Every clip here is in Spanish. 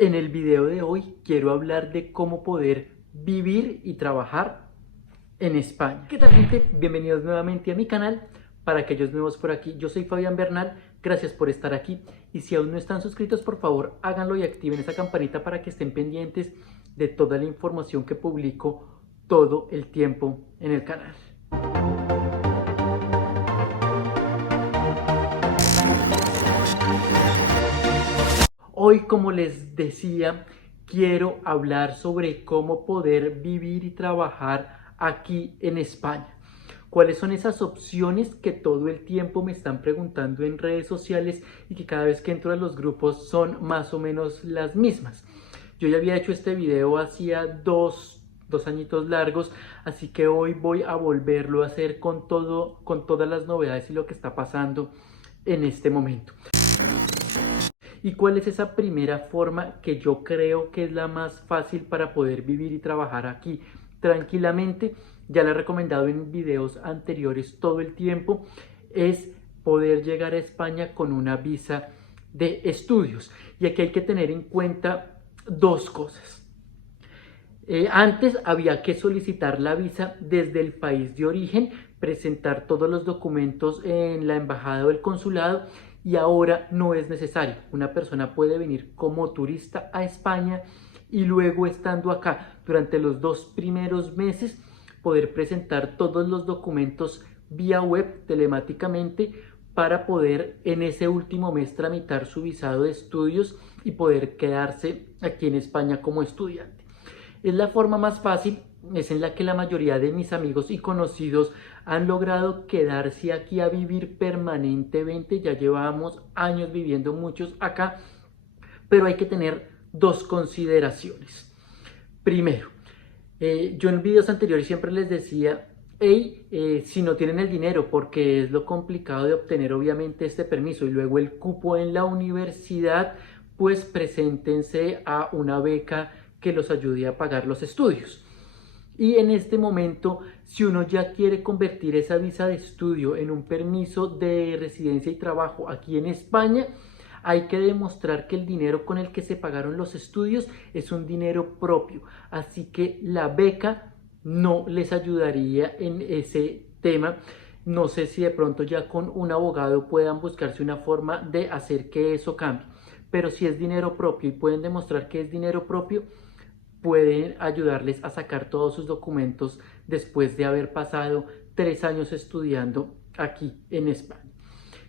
En el video de hoy quiero hablar de cómo poder vivir y trabajar en España. ¿Qué tal, gente? Bienvenidos nuevamente a mi canal. Para aquellos nuevos por aquí, yo soy Fabián Bernal, gracias por estar aquí y si aún no están suscritos, por favor háganlo y activen esa campanita para que estén pendientes de toda la información que publico todo el tiempo en el canal. Hoy, como les decía, quiero hablar sobre cómo poder vivir y trabajar aquí en España. ¿Cuáles son esas opciones que todo el tiempo me están preguntando en redes sociales y que cada vez que entro a los grupos son más o menos las mismas? Yo ya había hecho este video hacía dos añitos largos, así que hoy voy a volverlo a hacer con todas las novedades y lo que está pasando en este momento. ¿Y cuál es esa primera forma que yo creo que es la más fácil para poder vivir y trabajar aquí tranquilamente? Ya la he recomendado en videos anteriores todo el tiempo, es poder llegar a España con una visa de estudios. Y aquí hay que tener en cuenta dos cosas. Antes había que solicitar la visa desde el país de origen, presentar todos los documentos en la embajada o el consulado, y ahora no es necesario. Una persona puede venir como turista a España y luego, estando acá durante los 2 primeros meses, poder presentar todos los documentos vía web telemáticamente para poder en ese último mes tramitar su visado de estudios y poder quedarse aquí en España como estudiante. Es la forma más fácil, es en la que la mayoría de mis amigos y conocidos han logrado quedarse aquí a vivir permanentemente. Ya llevamos años viviendo muchos acá, pero hay que tener dos consideraciones. Primero, yo en videos anteriores siempre les decía, hey, si no tienen el dinero, porque es lo complicado de obtener obviamente este permiso y luego el cupo en la universidad, pues preséntense a una beca que los ayude a pagar los estudios. Y en este momento, si uno ya quiere convertir esa visa de estudio en un permiso de residencia y trabajo aquí en España, hay que demostrar que el dinero con el que se pagaron los estudios es un dinero propio. Así que la beca no les ayudaría en ese tema. No sé si de pronto ya con un abogado puedan buscarse una forma de hacer que eso cambie. Pero si es dinero propio y pueden demostrar que es dinero propio, pueden ayudarles a sacar todos sus documentos después de haber pasado 3 años estudiando aquí en España.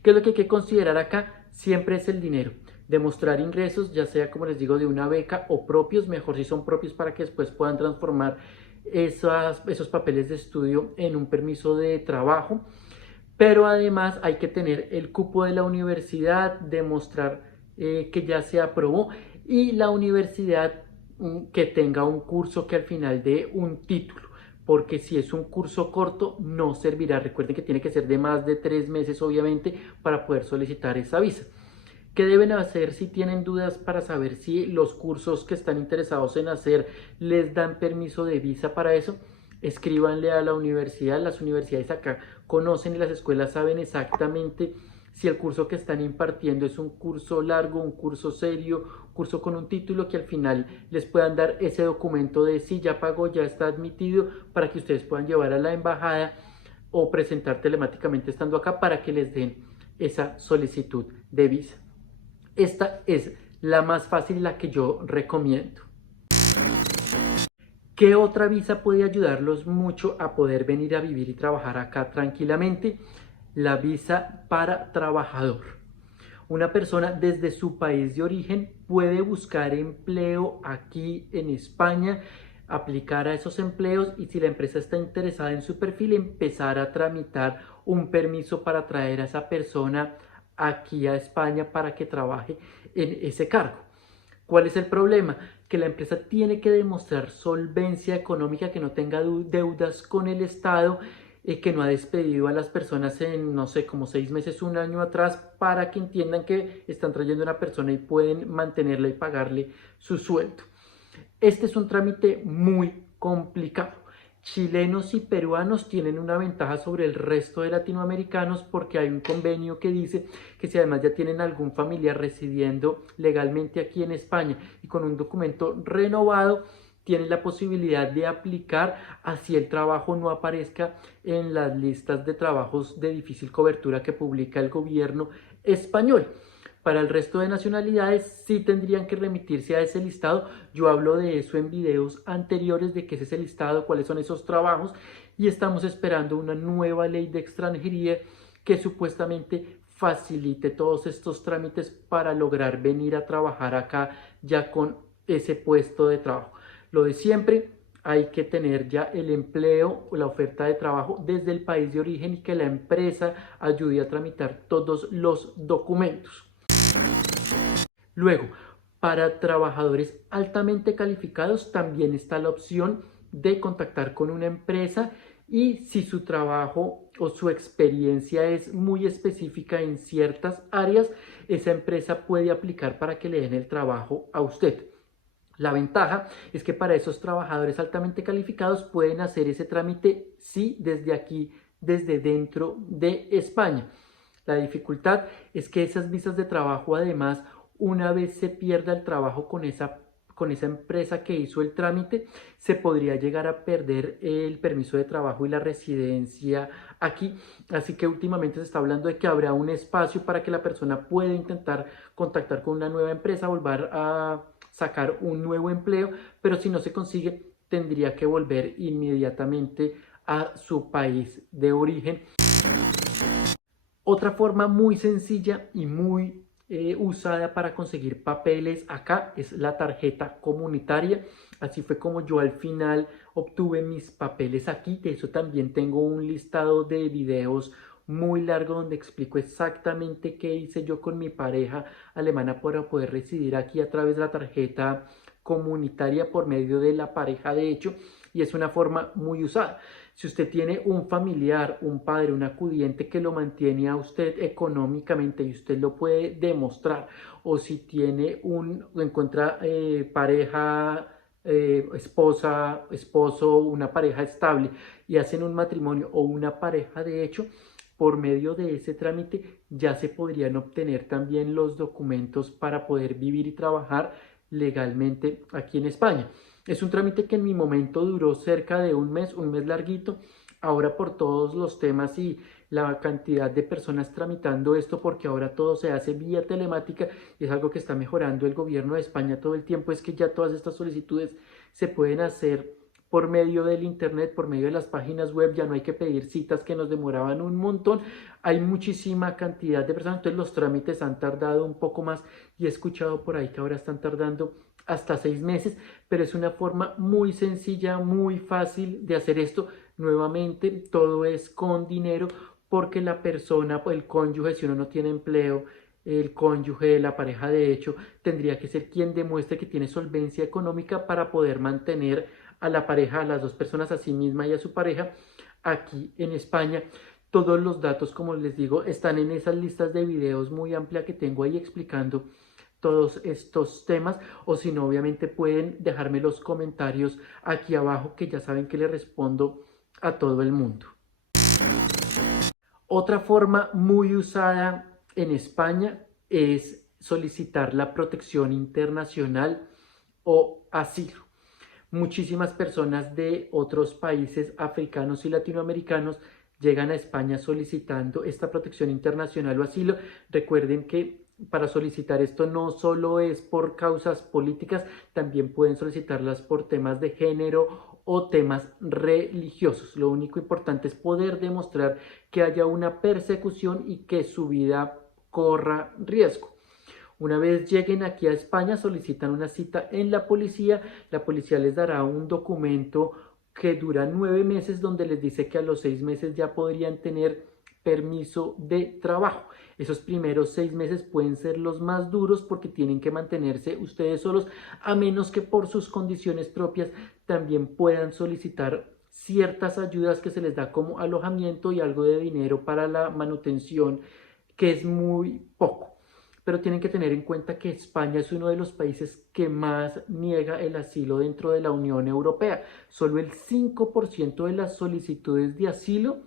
¿Qué es lo que hay que considerar acá? Siempre es el dinero. Demostrar ingresos, ya sea, como les digo, de una beca o propios, mejor si son propios, para que después puedan transformar esos papeles de estudio en un permiso de trabajo. Pero además hay que tener el cupo de la universidad, demostrar que ya se aprobó, y la universidad que tenga un curso que al final dé un título, porque si es un curso corto no servirá. Recuerden que tiene que ser de más de 3 meses obviamente para poder solicitar esa visa. ¿Qué deben hacer si tienen dudas para saber si los cursos que están interesados en hacer les dan permiso de visa para eso? Escríbanle a la universidad. Las universidades acá conocen y las escuelas saben exactamente si el curso que están impartiendo es un curso largo, un curso serio, un curso con un título, que al final les puedan dar ese documento de si ya pagó, ya está admitido, para que ustedes puedan llevar a la embajada o presentar telemáticamente estando acá para que les den esa solicitud de visa. Esta es la más fácil, la que yo recomiendo. ¿Qué otra visa puede ayudarlos mucho a poder venir a vivir y trabajar acá tranquilamente? La visa para trabajador. Una persona desde su país de origen puede buscar empleo aquí en España, aplicar a esos empleos, y si la empresa está interesada en su perfil, empezar a tramitar un permiso para traer a esa persona aquí a España para que trabaje en ese cargo. ¿Cuál es el problema? Que la empresa tiene que demostrar solvencia económica, que no tenga deudas con el Estado, que no ha despedido a las personas en, no sé, como 6 meses, un año atrás, para que entiendan que están trayendo a una persona y pueden mantenerla y pagarle su sueldo. Este es un trámite muy complicado. Chilenos y peruanos tienen una ventaja sobre el resto de latinoamericanos porque hay un convenio que dice que si además ya tienen algún familiar residiendo legalmente aquí en España y con un documento renovado, tienen la posibilidad de aplicar así el trabajo no aparezca en las listas de trabajos de difícil cobertura que publica el gobierno español. Para el resto de nacionalidades sí tendrían que remitirse a ese listado. Yo hablo de eso en videos anteriores, de qué es ese listado, cuáles son esos trabajos, y estamos esperando una nueva ley de extranjería que supuestamente facilite todos estos trámites para lograr venir a trabajar acá ya con ese puesto de trabajo. Lo de siempre, hay que tener ya el empleo o la oferta de trabajo desde el país de origen y que la empresa ayude a tramitar todos los documentos. Luego, para trabajadores altamente calificados también está la opción de contactar con una empresa y si su trabajo o su experiencia es muy específica en ciertas áreas, esa empresa puede aplicar para que le den el trabajo a usted. La ventaja es que para esos trabajadores altamente calificados pueden hacer ese trámite sí desde aquí, desde dentro de España. La dificultad es que esas visas de trabajo, además, una vez se pierda el trabajo con esa empresa que hizo el trámite, se podría llegar a perder el permiso de trabajo y la residencia aquí. Así que últimamente se está hablando de que habrá un espacio para que la persona pueda intentar contactar con una nueva empresa, volver a sacar un nuevo empleo, pero si no se consigue, tendría que volver inmediatamente a su país de origen. Otra forma muy sencilla y muy usada para conseguir papeles acá es la tarjeta comunitaria. Así fue como yo al final obtuve mis papeles aquí. De eso también tengo un listado de videos muy largo donde explico exactamente qué hice yo con mi pareja alemana para poder residir aquí a través de la tarjeta comunitaria por medio de la pareja de hecho, y es una forma muy usada. Si usted tiene un familiar, un padre, un acudiente que lo mantiene a usted económicamente y usted lo puede demostrar, o si tiene encuentra pareja, esposa, esposo, una pareja estable y hacen un matrimonio o una pareja de hecho, por medio de ese trámite ya se podrían obtener también los documentos para poder vivir y trabajar legalmente aquí en España. Es un trámite que en mi momento duró cerca de un mes larguito. Ahora por todos los temas y la cantidad de personas tramitando esto, porque ahora todo se hace vía telemática y es algo que está mejorando el gobierno de España todo el tiempo, es que ya todas estas solicitudes se pueden hacer por medio del internet, por medio de las páginas web, ya no hay que pedir citas que nos demoraban un montón, hay muchísima cantidad de personas, entonces los trámites han tardado un poco más y he escuchado por ahí que ahora están tardando hasta 6 meses, pero es una forma muy sencilla, muy fácil de hacer esto. Nuevamente, todo es con dinero porque la persona, el cónyuge, si uno no tiene empleo, el cónyuge, la pareja de hecho, tendría que ser quien demuestre que tiene solvencia económica para poder mantener a la pareja, a las dos personas, a sí misma y a su pareja, aquí en España. Todos los datos, como les digo, están en esas listas de videos muy amplia que tengo ahí explicando todos estos temas, o si no, obviamente pueden dejarme los comentarios aquí abajo que ya saben que les respondo a todo el mundo. Otra forma muy usada en España es solicitar la protección internacional o asilo. Muchísimas personas de otros países africanos y latinoamericanos llegan a España solicitando esta protección internacional o asilo. Recuerden que para solicitar esto no solo es por causas políticas, también pueden solicitarlas por temas de género o temas religiosos. Lo único importante es poder demostrar que haya una persecución y que su vida corra riesgo. Una vez lleguen aquí a España, solicitan una cita en la policía les dará un documento que dura 9 meses, donde les dice que a los 6 meses ya podrían tener permiso de trabajo. Esos primeros 6 meses pueden ser los más duros porque tienen que mantenerse ustedes solos, a menos que por sus condiciones propias también puedan solicitar ciertas ayudas que se les da como alojamiento y algo de dinero para la manutención, que es muy poco. pero tienen que tener en cuenta que España es uno de los países que más niega el asilo dentro de la Unión Europea. Solo el 5% de las solicitudes de asilo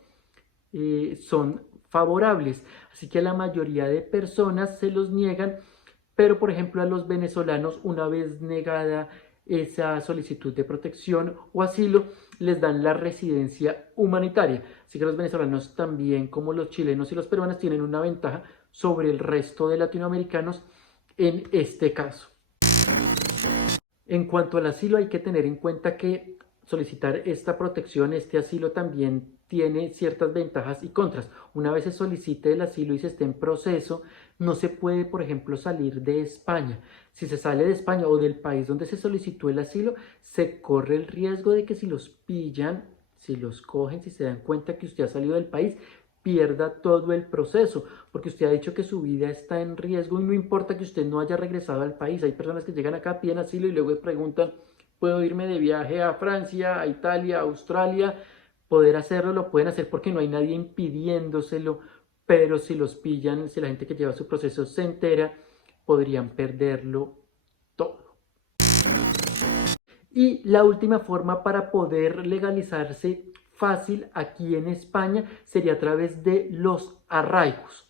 son favorables, así que a la mayoría de personas se los niegan, pero por ejemplo a los venezolanos, una vez negada esa solicitud de protección o asilo, les dan la residencia humanitaria. Así que los venezolanos también, como los chilenos y los peruanos, tienen una ventaja sobre el resto de latinoamericanos en este caso. En cuanto al asilo, hay que tener en cuenta que solicitar esta protección, este asilo, también tiene ciertas ventajas y contras. Una vez se solicite el asilo y se esté en proceso, no se puede, por ejemplo, salir de España. Si se sale de España o del país donde se solicitó el asilo, se corre el riesgo de que si los pillan, si los cogen, si se dan cuenta que usted ha salido del país, pierda todo el proceso, porque usted ha dicho que su vida está en riesgo y no importa que usted no haya regresado al país. Hay personas que llegan acá, piden asilo y luego preguntan, ¿puedo irme de viaje a Francia, a Italia, a Australia? Poder hacerlo, lo pueden hacer porque no hay nadie impidiéndoselo, pero si los pillan, si la gente que lleva su proceso se entera, podrían perderlo todo. Y la última forma para poder legalizarse fácil aquí en España sería a través de los arraigos.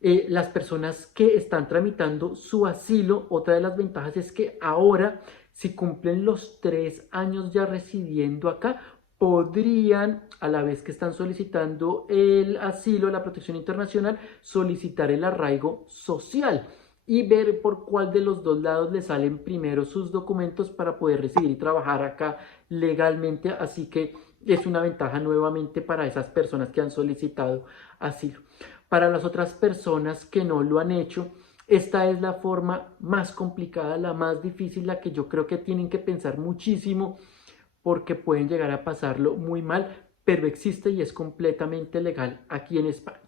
Las personas que están tramitando su asilo, otra de las ventajas es que ahora, si cumplen los 3 años ya residiendo acá, podrían, a la vez que están solicitando el asilo, la protección internacional, solicitar el arraigo social y ver por cuál de los dos lados le salen primero sus documentos para poder residir y trabajar acá legalmente. Así que es una ventaja nuevamente para esas personas que han solicitado asilo. Para las otras personas que no lo han hecho, esta es la forma más complicada, la más difícil, la que yo creo que tienen que pensar muchísimo porque pueden llegar a pasarlo muy mal, pero existe y es completamente legal aquí en España.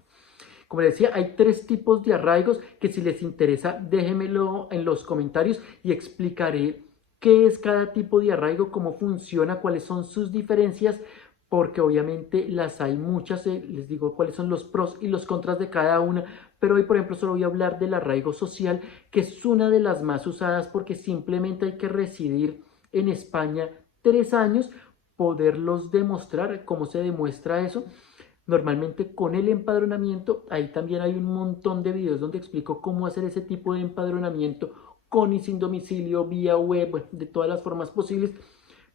Como les decía, hay 3 tipos de arraigos que, si les interesa, déjenmelo en los comentarios y explicaré qué es cada tipo de arraigo, cómo funciona, cuáles son sus diferencias, porque obviamente las hay muchas. Les digo cuáles son los pros y los contras de cada una, pero hoy, por ejemplo, solo voy a hablar del arraigo social, que es una de las más usadas porque simplemente hay que residir en España 3 años, poderlos demostrar. ¿Cómo se demuestra eso? Normalmente con el empadronamiento. Ahí también hay un montón de videos donde explico cómo hacer ese tipo de empadronamiento con y sin domicilio, vía web, bueno, de todas las formas posibles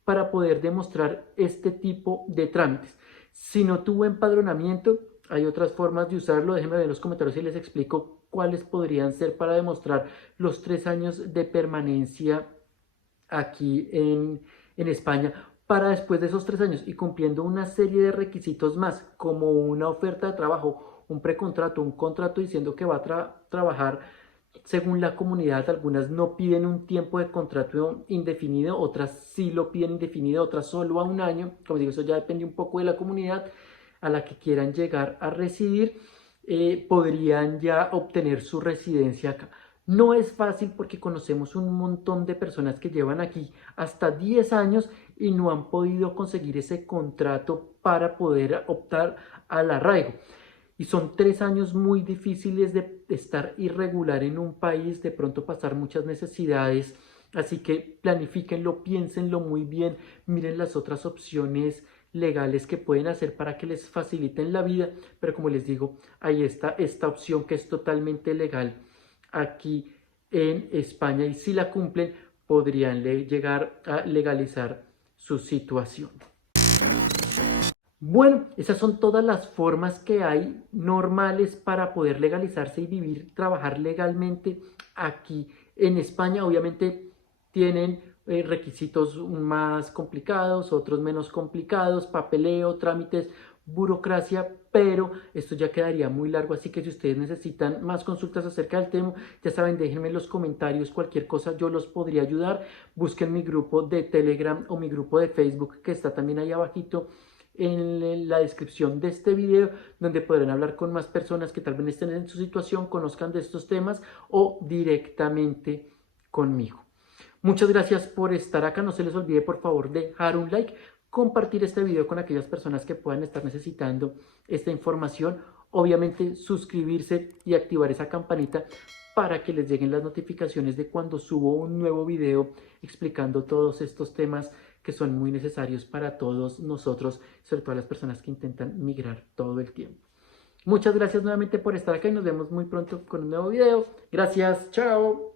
para poder demostrar este tipo de trámites. Si no tuvo empadronamiento, hay otras formas de usarlo. Déjenme ver en los comentarios y les explico cuáles podrían ser para demostrar los 3 años de permanencia aquí en España, para después de esos 3 años y cumpliendo una serie de requisitos más, como una oferta de trabajo, un precontrato, un contrato diciendo que va a trabajar según la comunidad. Algunas no piden un tiempo de contrato indefinido, otras sí lo piden indefinido, otras solo a 1 año. Como digo, eso ya depende un poco de la comunidad a la que quieran llegar a residir. Podrían ya obtener su residencia acá. No es fácil porque conocemos un montón de personas que llevan aquí hasta 10 años y no han podido conseguir ese contrato para poder optar al arraigo. Y son 3 años muy difíciles de estar irregular en un país, de pronto pasar muchas necesidades. Así que planifíquenlo, piénsenlo muy bien, miren las otras opciones legales que pueden hacer para que les faciliten la vida. Pero como les digo, ahí está esta opción que es totalmente legal aquí en España, y si la cumplen podrían llegar a legalizar su situación. Bueno, esas son todas las formas que hay normales para poder legalizarse y vivir, trabajar legalmente aquí en España. Obviamente tienen requisitos más complicados, otros menos complicados, papeleo, trámites, burocracia, pero esto ya quedaría muy largo, así que si ustedes necesitan más consultas acerca del tema, ya saben, déjenme en los comentarios cualquier cosa, yo los podría ayudar. Busquen mi grupo de Telegram o mi grupo de Facebook, que está también ahí abajito en la descripción de este video, donde podrán hablar con más personas que tal vez estén en su situación, conozcan de estos temas, o directamente conmigo. Muchas gracias por estar acá. No se les olvide, por favor, dejar un like, compartir este video con aquellas personas que puedan estar necesitando esta información, obviamente suscribirse y activar esa campanita para que les lleguen las notificaciones de cuando subo un nuevo video explicando todos estos temas que son muy necesarios para todos nosotros, sobre todo las personas que intentan migrar todo el tiempo. Muchas gracias nuevamente por estar acá y nos vemos muy pronto con un nuevo video. Gracias, chao.